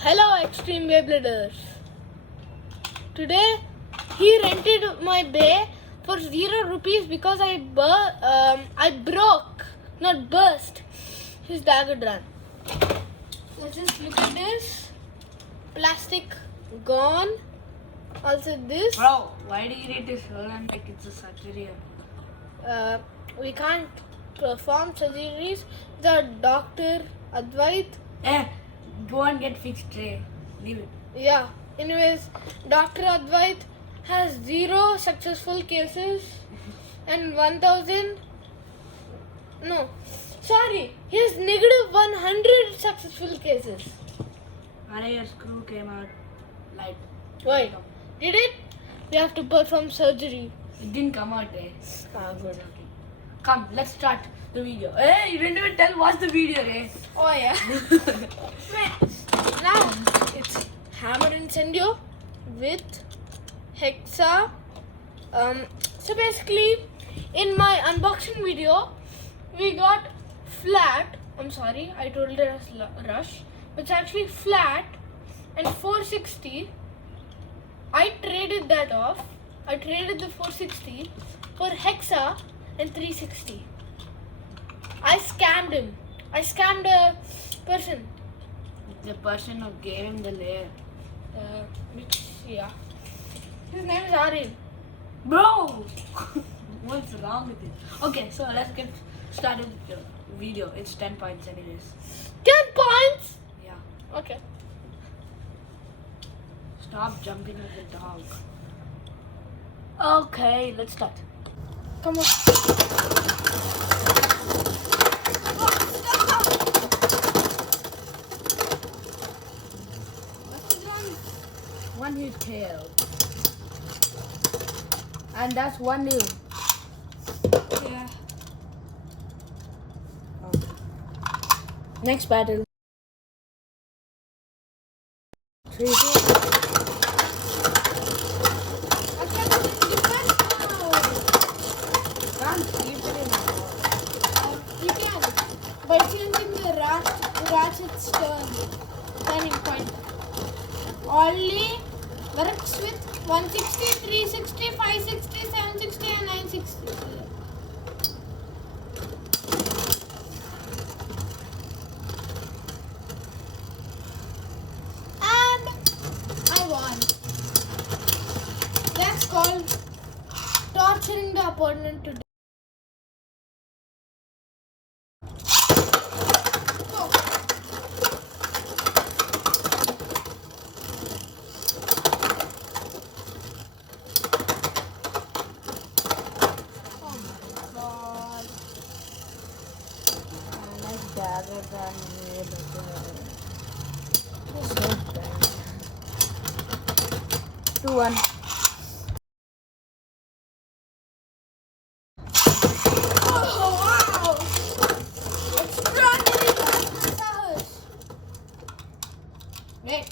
Hello, extreme Beybladers. Today, he rented my bay for 0 rupees because I broke, not burst, his dagger dran. Let's just look at this. Plastic gone. Also this. Bro, why do you need to show them like it's a surgery? We can't perform surgeries without Dr. Advait. Go and get fixed, Trey. Leave it. Yeah. Anyways, Dr. Advait has 0 successful cases and 1,000. No, sorry, he has negative 100 successful cases. And your screw came out light. Why? Did it? We have to perform surgery. It didn't come out, eh? Good. Come, let's start the video. Hey, you didn't even tell what's the video, eh? Oh yeah. Wait. Now it's hammer incendio with hexa. So basically, in my unboxing video, we got flat. I'm sorry, I told it as rush. It's actually flat and 460. I traded that off. I traded the 460 for hexa and 360. I scammed him. I scammed a person. The person who gave him the layer. Yeah. His name is Arif. Bro! What's wrong with it? Okay, so let's get started with the video. It's 10 points anyways. 10 points? Yeah. Okay. Stop jumping at the dog. Okay, let's start. Come on. One hit tail. And that's 1-0. Yeah. Next battle. 3-2. Can't keep it in. You can. By changing the ratchet's turning point. Only works with 160, 360, 560, 760 and 960. And I won. That's called torturing the opponent to death. Dagger gun made so bad. 2-1. Oh wow! Extraordinary Saaharsh. Wait.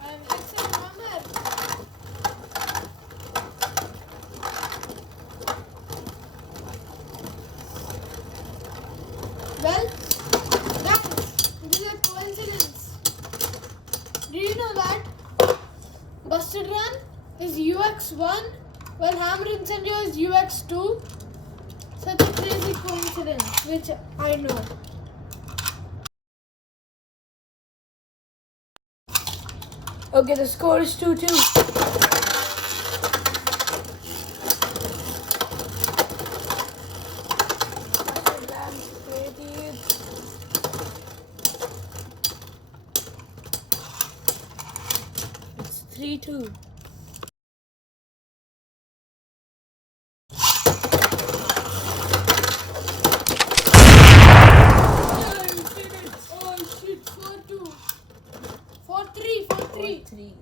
I'm excellent hammer. Well, guys, this is a coincidence. Did you know that Buster Dran is UX1 while Hammer Incendio is UX2? Such a crazy coincidence, which I know. Okay, the score is 2-2. It's 3-2. Oh shit, 4-2. 4-3, 4-3. 3.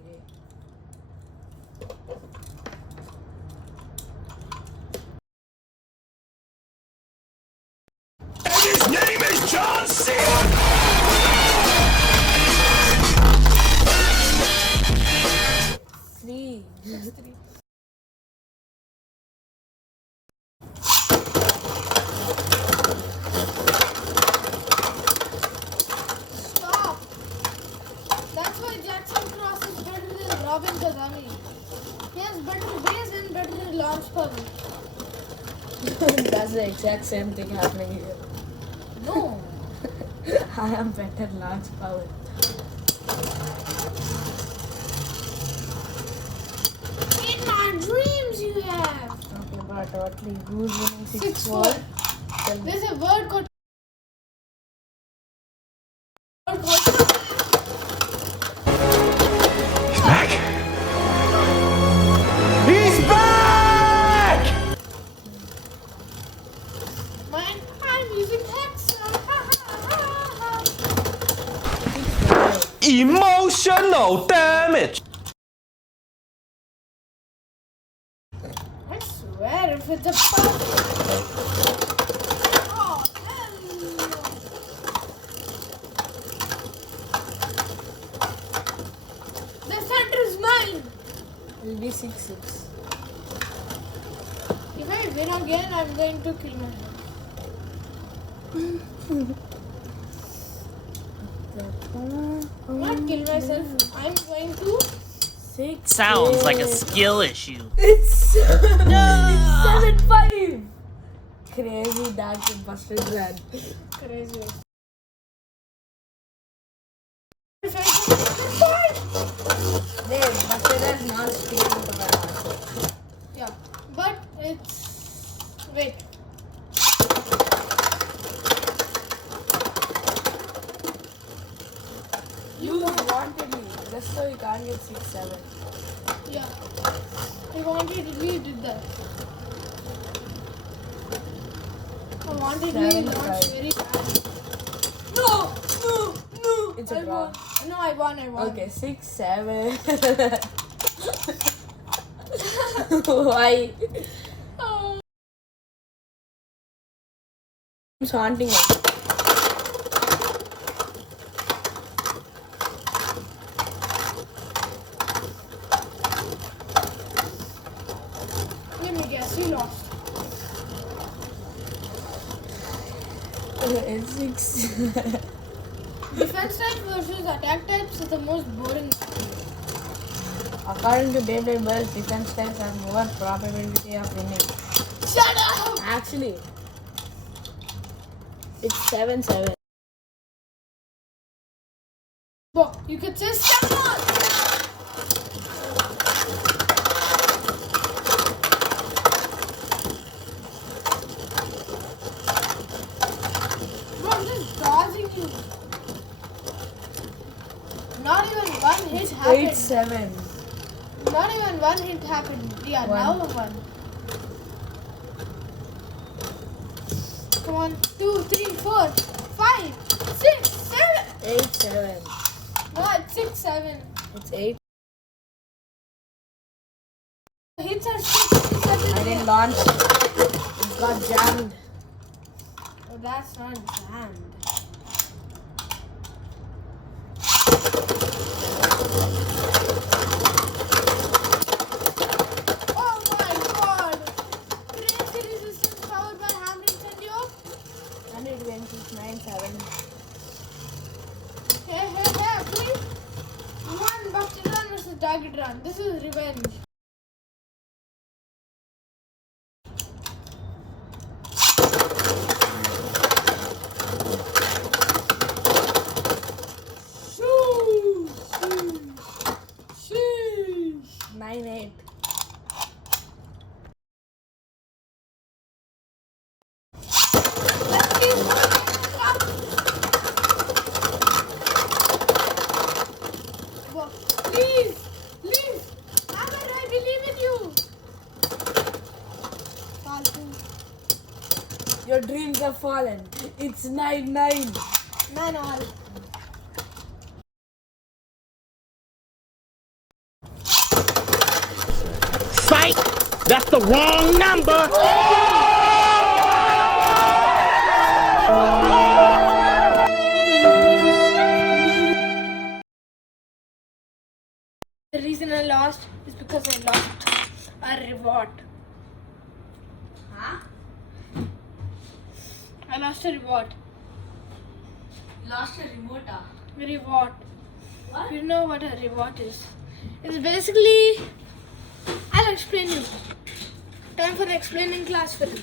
His name is John C. 3. That's the exact same thing happening here. No. I am better large power. In my dreams you have. Okay, but totally who's winning 6-4. 6-4? Tell me. There's a word called. He's back. He's back! Man, I'm using Hexa. Emotional damage. I swear, if it's a puff. Oh, hell no. The center is mine. It'll be 6-6. If I win again, I'm going to kill myself. Not kill myself. I'm going to. 6. Sounds like a skill issue. It's 7-5. Crazy dad with Buster Dran. Crazy. There, Buster Dran's not speaking to that. Yeah, but it's. Wait. You wanted me, just so you can't get 6-7. Yeah. I wanted really did that. I wanted really 7-5. launched very bad. No! It's a I draw. won. No, I won. Okay, 6-7. Why? Oh. Who's haunting us? Let me guess, you lost. It's 6. Defense type versus attack types is the most boring. According to Beyblade Beys, defense types have more probability of winning. Shut up! Actually, it's 7-7. Well, you could say someone! Bro, I'm just dodging you. Not even one hit happened. 8-7. Not even one hit happened. Yeah, One. now one. Come on. 2, 3, 4, 5, 6, 7. 8-7. No, it's 6, 7. It's 8. Hits are 6, 7. I didn't launch. It got jammed. Oh, that's not jammed. Oh my god! Crazy resistance powered by hammer incendio. 129-7. Hey, please. One Buster Dran versus Tiger Dran. This is revenge. Sheesh. 9-8. Please, Hammer, I believe in you. Faltu. Your dreams have fallen. It's 9-9. Man, all. Fight! That's the wrong number! The reason I lost is because I lost a reward. Huh? I lost a reward. Lost a remote. Reward. What? You know what a reward is? It's basically. I'll explain you. Time for an explaining class film.